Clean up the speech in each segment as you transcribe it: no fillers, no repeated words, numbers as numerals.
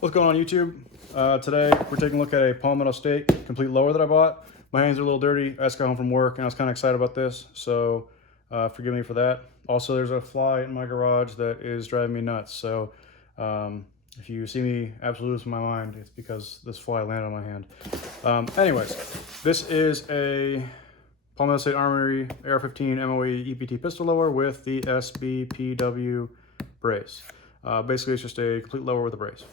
What's going on YouTube? Today we're taking a look at a Palmetto State complete lower that I bought. My hands are a little dirty. I just got home from work and I was kind of excited about this, so forgive me for that. Also, there's a fly in my garage that is driving me nuts, so if you see me absolutely lose my mind, it's because this fly landed on my hand. Anyways, this is a Palmetto State Armory AR-15 MOE EPT pistol lower with the SBPW brace. Basically, it's just a complete lower with a brace.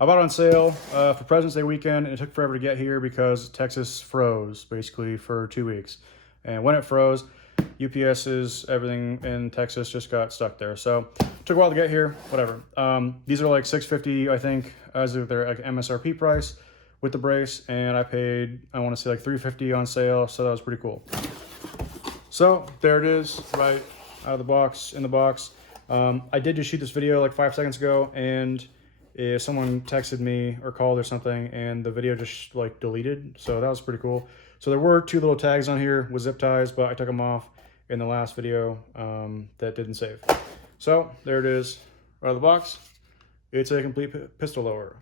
I bought it on sale for President's Day weekend, and it took forever to get here because Texas froze basically for 2 weeks. And when it froze, UPS's everything in Texas just got stuck there. So it took a while to get here, whatever. These are like $650, I think, as of their like MSRP price with the brace, and I paid, I want to say like $350 on sale, so that was pretty cool. So there it is, right out of the box, in the box. I did just shoot this video like 5 seconds ago, and someone texted me or called or something, and the video just like deleted, so that was pretty cool. So there were 2 little tags on here with zip ties, but I took them off in the last video that didn't save. So there it is, out of the box. It's a complete pistol lower,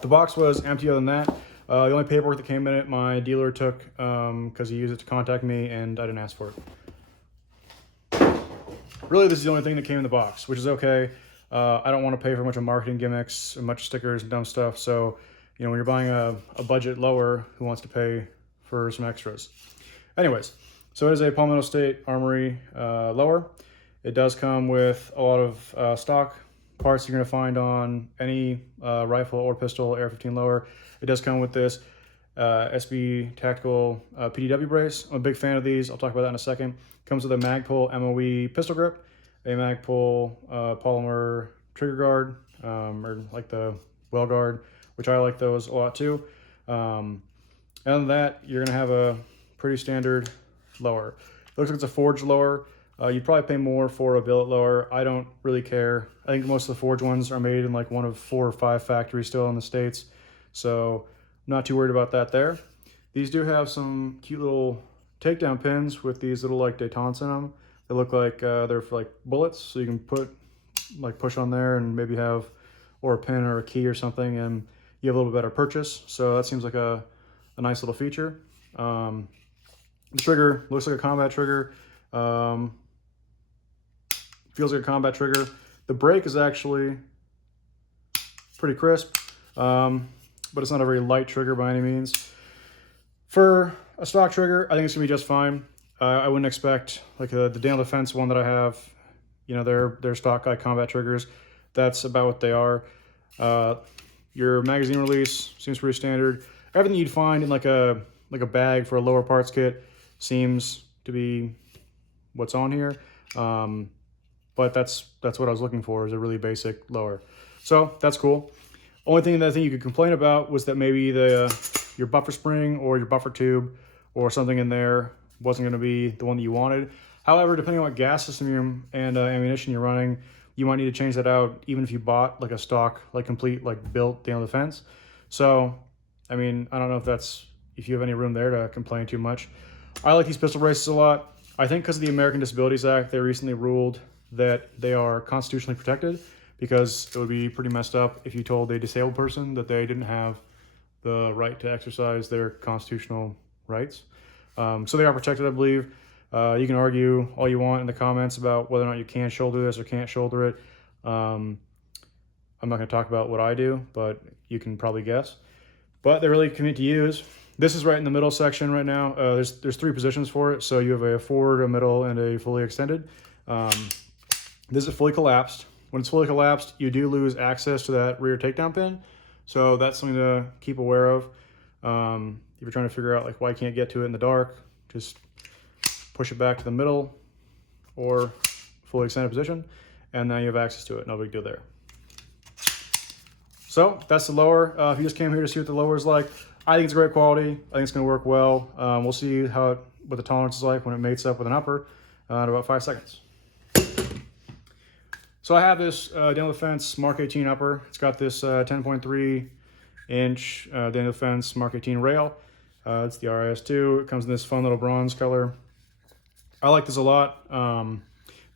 The box was empty other than that. The only paperwork that came in it, my dealer took because he used it to contact me, and I didn't ask for it. Really, this is the only thing that came in the box, which is okay. I don't want to pay for a bunch of marketing gimmicks, a bunch of stickers and dumb stuff. So, you know, when you're buying a budget lower, who wants to pay for some extras? Anyways, so it is a Palmetto State Armory lower. It does come with a lot of stock parts you're going to find on any rifle or pistol AR-15 lower. It does come with this SB Tactical PDW brace. I'm a big fan of these. I'll talk about that in a second. Comes with a Magpul MOE pistol grip, a Magpul polymer trigger guard, or like the well guard, which I like those a lot too. Other than that, you're gonna have a pretty standard lower. It looks like it's a forged lower. You'd probably pay more for a billet lower. I don't really care. I think most of the forged ones are made in like one of 4 or 5 factories still in the States, so I'm not too worried about that there. These do have some cute little takedown pins with these little like detents in them. They look like they're for like bullets, so you can put like push on there and maybe have or a pin or a key or something, and you have a little better purchase. So that seems like a nice little feature. The trigger looks like a combat trigger. Feels like a combat trigger. The brake is actually pretty crisp, but it's not a very light trigger by any means. For a stock trigger, I think it's gonna be just fine. I wouldn't expect like the Daniel Defense one that I have, you know, their stock combat triggers. That's about what they are. Your magazine release seems pretty standard. Everything you'd find in like a bag for a lower parts kit seems to be what's on here. But that's what I was looking for, is a really basic lower. So that's cool. Only thing that I think you could complain about was that maybe your buffer spring or your buffer tube or something in there wasn't going to be the one that you wanted. However, depending on what gas system and ammunition you're running, you might need to change that out even if you bought like a stock, like complete, like built Daniel Defense. So, I mean, I don't know if you have any room there to complain too much. I like these pistol braces a lot. I think because of the American Disabilities Act, they recently ruled that they are constitutionally protected, because it would be pretty messed up if you told a disabled person that they didn't have the right to exercise their constitutional rights. So they are protected, I believe. You can argue all you want in the comments about whether or not you can shoulder this or can't shoulder it. I'm not going to talk about what I do, but you can probably guess. But they're really convenient to use. This is right in the middle section right now. There's 3 positions for it. So you have a forward, a middle, and a fully extended. This is fully collapsed. When it's fully collapsed, you do lose access to that rear takedown pin. So that's something to keep aware of. If you're trying to figure out like why you can't get to it in the dark, just push it back to the middle or fully extended position, and now you have access to it. No big deal there. So that's the lower. If you just came here to see what the lower is like, I think it's great quality. I think it's going to work well. We'll see what the tolerance is like when it mates up with an upper in about 5 seconds. So I have this Daniel Defense Mk18 upper. It's got this 10.3 inch Daniel Defense Mk18 rail. It's the RIS2. It comes in this fun little bronze color. I like this a lot.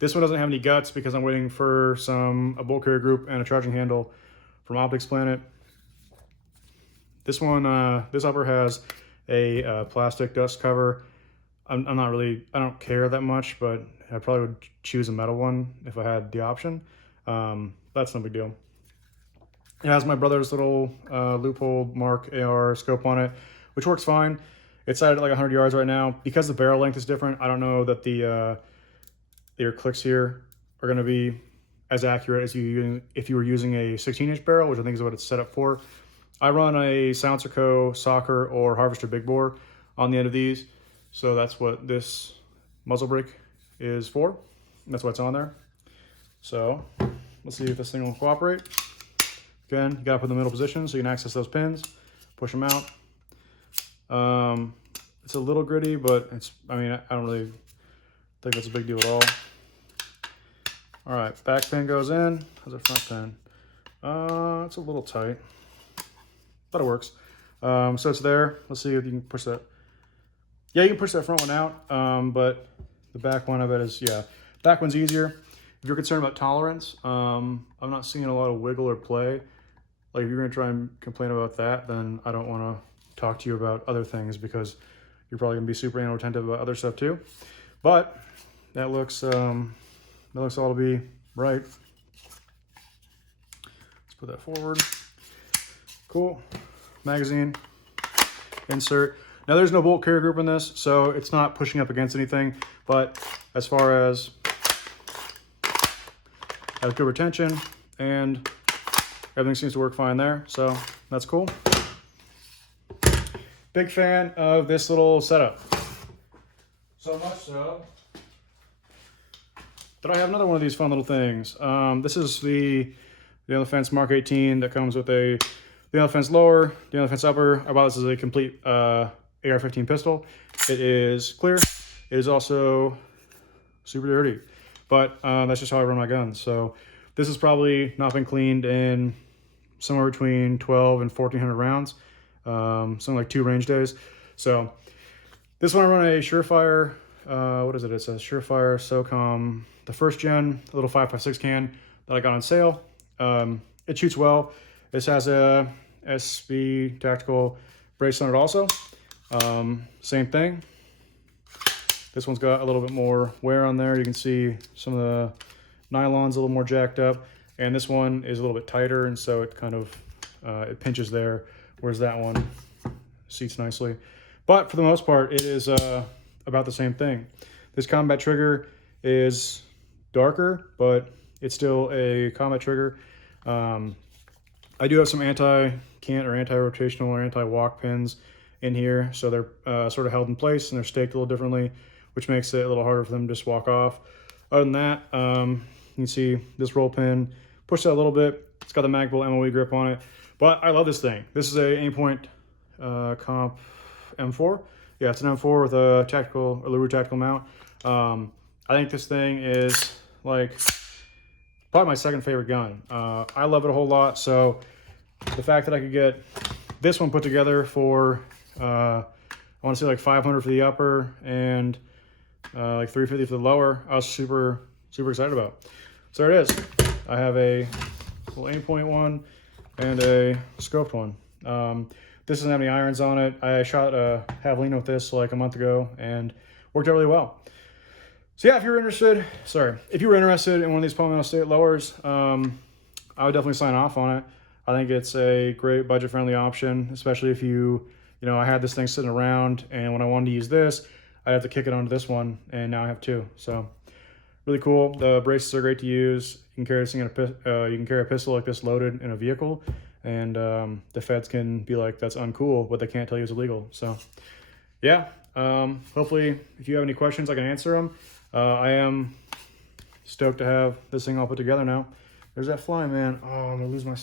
This one doesn't have any guts because I'm waiting for a bolt carrier group and a charging handle from Optics Planet. This one, this upper has a plastic dust cover. I don't care that much, but I probably would choose a metal one if I had the option. That's no big deal. It has my brother's little loophole Mark AR scope on it, which works fine. It's at like 100 yards right now. Because the barrel length is different, I don't know that your clicks here are going to be as accurate as if you were using a 16-inch barrel, which I think is what it's set up for. I run a Silencer Co. Soccer or Harvester Big Bore on the end of these, so that's what this muzzle brake is for. That's what's on there. So let's see if this thing will cooperate. Again, you gotta put in the middle position so you can access those pins, push them out. It's a little gritty, but I don't really think that's a big deal at all. All right, back pin goes in. How's our front pin? It's a little tight, but it works. So it's there. Let's see if you can push that. Yeah, you can push that front one out, but the back one, I bet is, yeah. Back one's easier. If you're concerned about tolerance, I'm not seeing a lot of wiggle or play. Like if you're gonna try and complain about that, then I don't wanna talk to you about other things because you're probably gonna be super anal retentive about other stuff too. But that looks all to be right. Let's put that forward. Cool. Magazine, insert. Now there's no bolt carrier group in this, so it's not pushing up against anything, but as far as has good retention and everything seems to work fine there, so that's cool. Big fan of this little setup. So much so that I have another one of these fun little things. This is the Daniel Defense Mk18 that comes with a Daniel Defense lower, Daniel Defense upper. I bought this as a complete AR-15 pistol. It is clear. It is also super dirty, but that's just how I run my guns. So this has probably not been cleaned in somewhere between 12 and 1,400 rounds, something like 2 range days. So this one I run a Surefire, what is it? It says Surefire SOCOM, the first gen, a little 5.56 can that I got on sale. It shoots well. This has a SB tactical brace on it also. Same thing. This one's got a little bit more wear on there. You can see some of the nylon's a little more jacked up, and this one is a little bit tighter, and so it kind of it pinches there, whereas that one seats nicely. But for the most part, it is about the same thing. This combat trigger is darker, but it's still a combat trigger. I do have some anti-cant or anti-rotational or anti-walk pins in here, so they're sort of held in place and they're staked a little differently, which makes it a little harder for them to just walk off. Other than that, you can see this roll pin, push that a little bit. It's got the Magpul MOE grip on it, but I love this thing. This is a Aimpoint Comp M4. Yeah, it's an M4 with a tactical, a Luru tactical mount. I think this thing is like probably my second favorite gun. I love it a whole lot. So the fact that I could get this one put together for, I want to say like 500 for the upper and like 350 for the lower, I was super excited about. So there it is. I have a little Aimpoint one and a scoped one. This doesn't have any irons on it. I shot a javelina with this like a month ago and worked out really well. So yeah, if you were interested in one of these Palmetto State lowers, I would definitely sign off on it. I think it's a great budget-friendly option, especially if I had this thing sitting around, and when I wanted to use this, I'd have to kick it onto this one, and now I have two. So really cool. The braces are great to use. You can carry this thing you can carry a pistol like this loaded in a vehicle, and the feds can be like, that's uncool, but they can't tell you it's illegal. So yeah, hopefully if you have any questions, I can answer them. I am stoked to have this thing all put together now. There's that fly, man. Oh, I'm gonna lose my...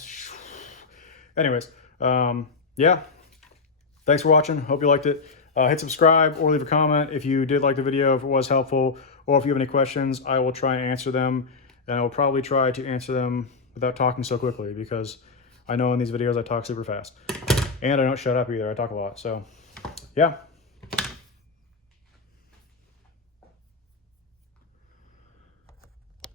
Anyways, yeah. Thanks for watching. Hope you liked it. Hit subscribe or leave a comment if you did like the video, if it was helpful, or if you have any questions. I will try and answer them, and I will probably try to answer them without talking so quickly, because I know in these videos I talk super fast. And I don't shut up either. I talk a lot. So, yeah.